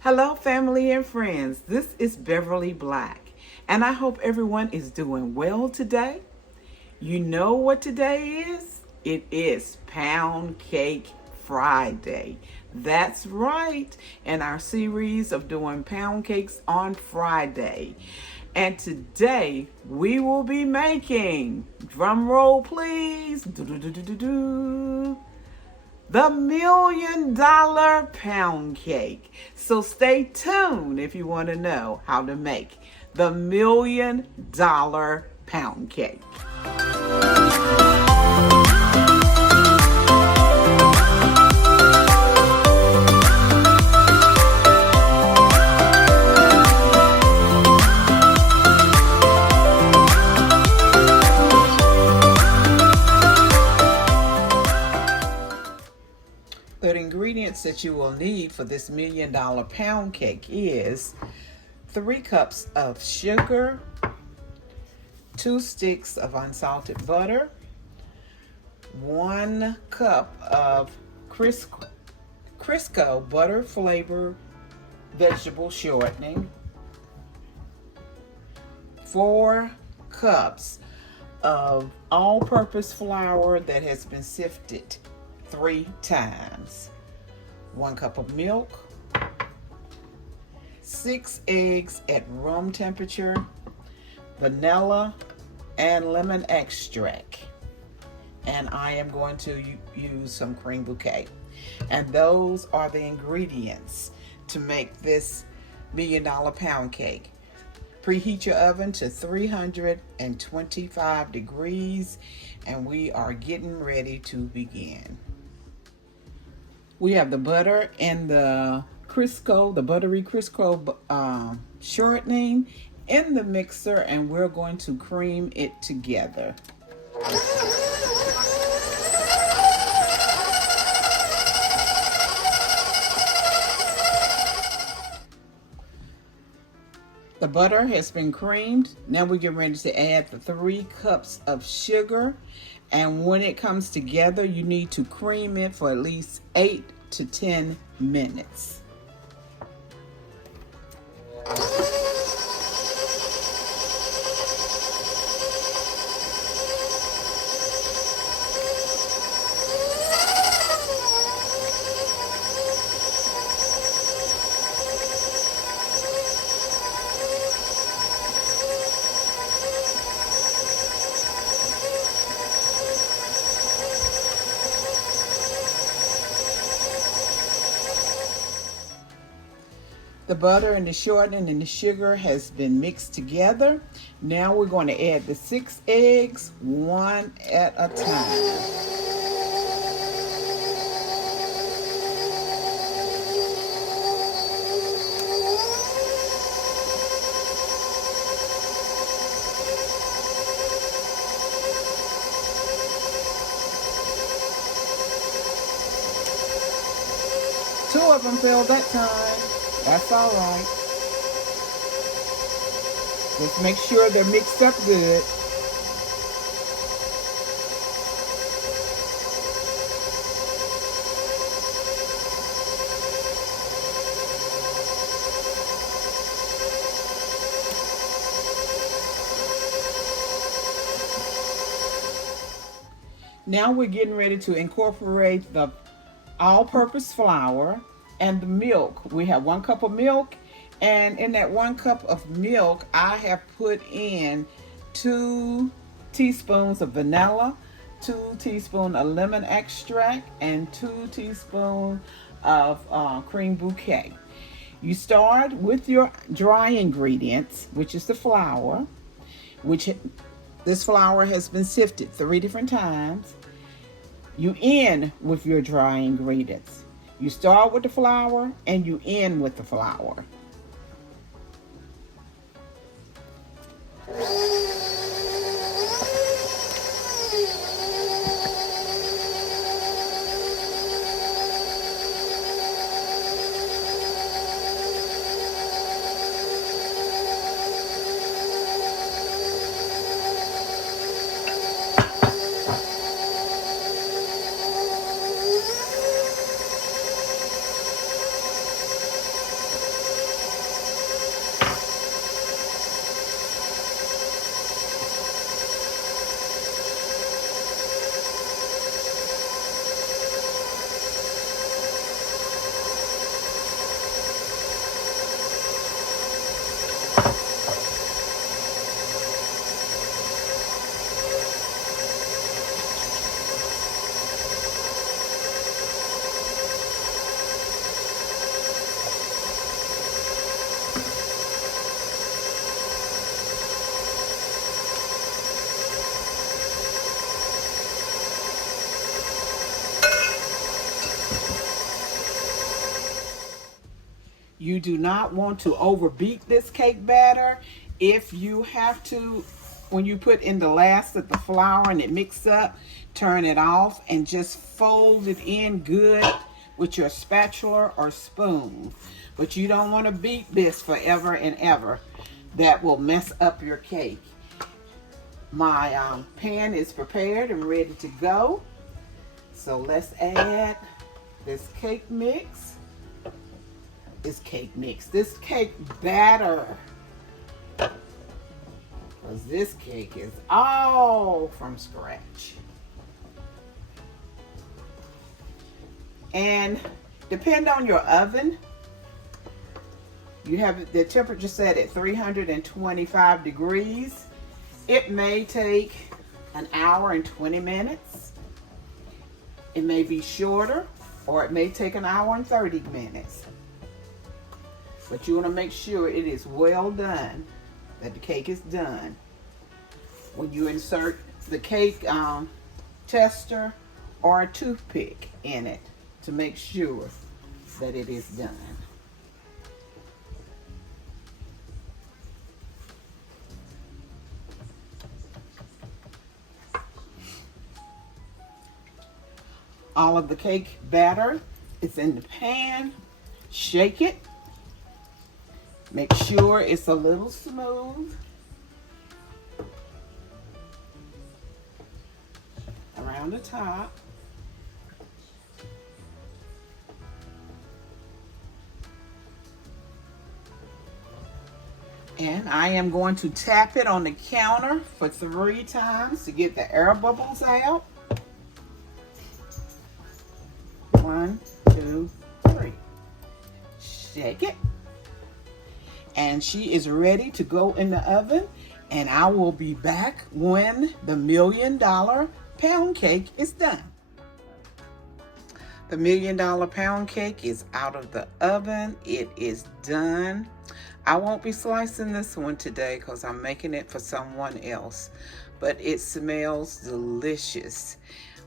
Hello, family and friends. This is Beverly Black, and I hope everyone is doing well today. You know what today is? It is Pound Cake Friday. That's right, in our series of doing pound cakes on Friday. And today we will be making, drum roll please, the $1,000,000 pound cake. So stay tuned if you want to know how to make the $1,000,000 pound cake. The ingredients that you will need for this $1,000,000 pound cake is 3 cups of sugar, 2 sticks of unsalted butter, 1 cup of Crisco butter flavored vegetable shortening, 4 cups of all-purpose flour that has been sifted 3 times, 1 cup of milk, 6 eggs at room temperature, vanilla and lemon extract, and I am going to use some cream bouquet. And those are the ingredients to make this $1,000,000 pound cake. Preheat your oven to 325 degrees, and we are getting ready to begin. We have the butter and the Crisco, the buttery Crisco shortening in the mixer, and we're going to cream it together. The butter has been creamed. Now we're getting ready to add the 3 cups of sugar. And when it comes together, you need to cream it for at least 8 to 10 minutes. The butter and the shortening and the sugar has been mixed together. Now we're going to add the 6 eggs, one at a time. Two of them fell that time. That's all right. Just make sure they're mixed up good. Now we're getting ready to incorporate the all-purpose flour and the milk. We have 1 cup of milk, and in that 1 cup of milk, I have put in 2 teaspoons of vanilla, 2 teaspoons of lemon extract, and 2 teaspoons of cream bouquet. You start with your dry ingredients, which is the flour, which this flour has been sifted 3 different times. You end with your dry ingredients. You start with the flour and you end with the flour. You do not want to overbeat this cake batter. If you have to, when you put in the last of the flour and it mix up, turn it off and just fold it in good with your spatula or spoon. But you don't want to beat this forever and ever. That will mess up your cake. My pan is prepared and ready to go. So let's add this cake mix. This cake batter. Because this cake is all from scratch. And depend on your oven. You have the temperature set at 325 degrees. It may take an hour and 20 minutes. It may be shorter, or it may take an hour and 30 minutes. But you want to make sure it is well done, that the cake is done. When you insert the cake tester or a toothpick in it to make sure that it is done. All of the cake batter is in the pan. Shake it. Make sure it's a little smooth. Around the top. And I am going to tap it on the counter for 3 times to get the air bubbles out. 1, 2, 3. Shake it. And she is ready to go in the oven. And I will be back when the $1 million pound cake is done. The $1 million pound cake is out of the oven. It is done. I won't be slicing this one today because I'm making it for someone else. But it smells delicious.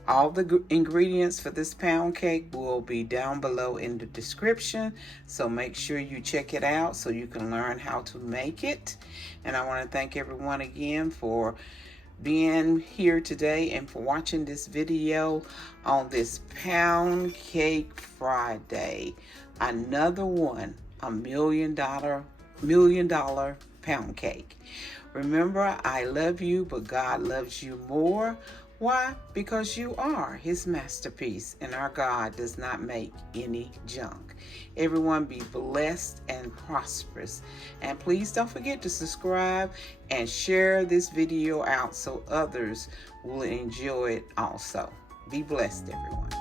All the ingredients for this pound cake will be down below in the description, so make sure you check it out so you can learn how to make it. And I want to thank everyone again for being here today and for watching this video on this Pound Cake Friday. Another one, $1 million pound cake. Remember, I love you, but God loves you more. Why? Because you are his masterpiece, and our God does not make any junk. Everyone be blessed and prosperous. And please don't forget to subscribe and share this video out so others will enjoy it also. Be blessed, everyone.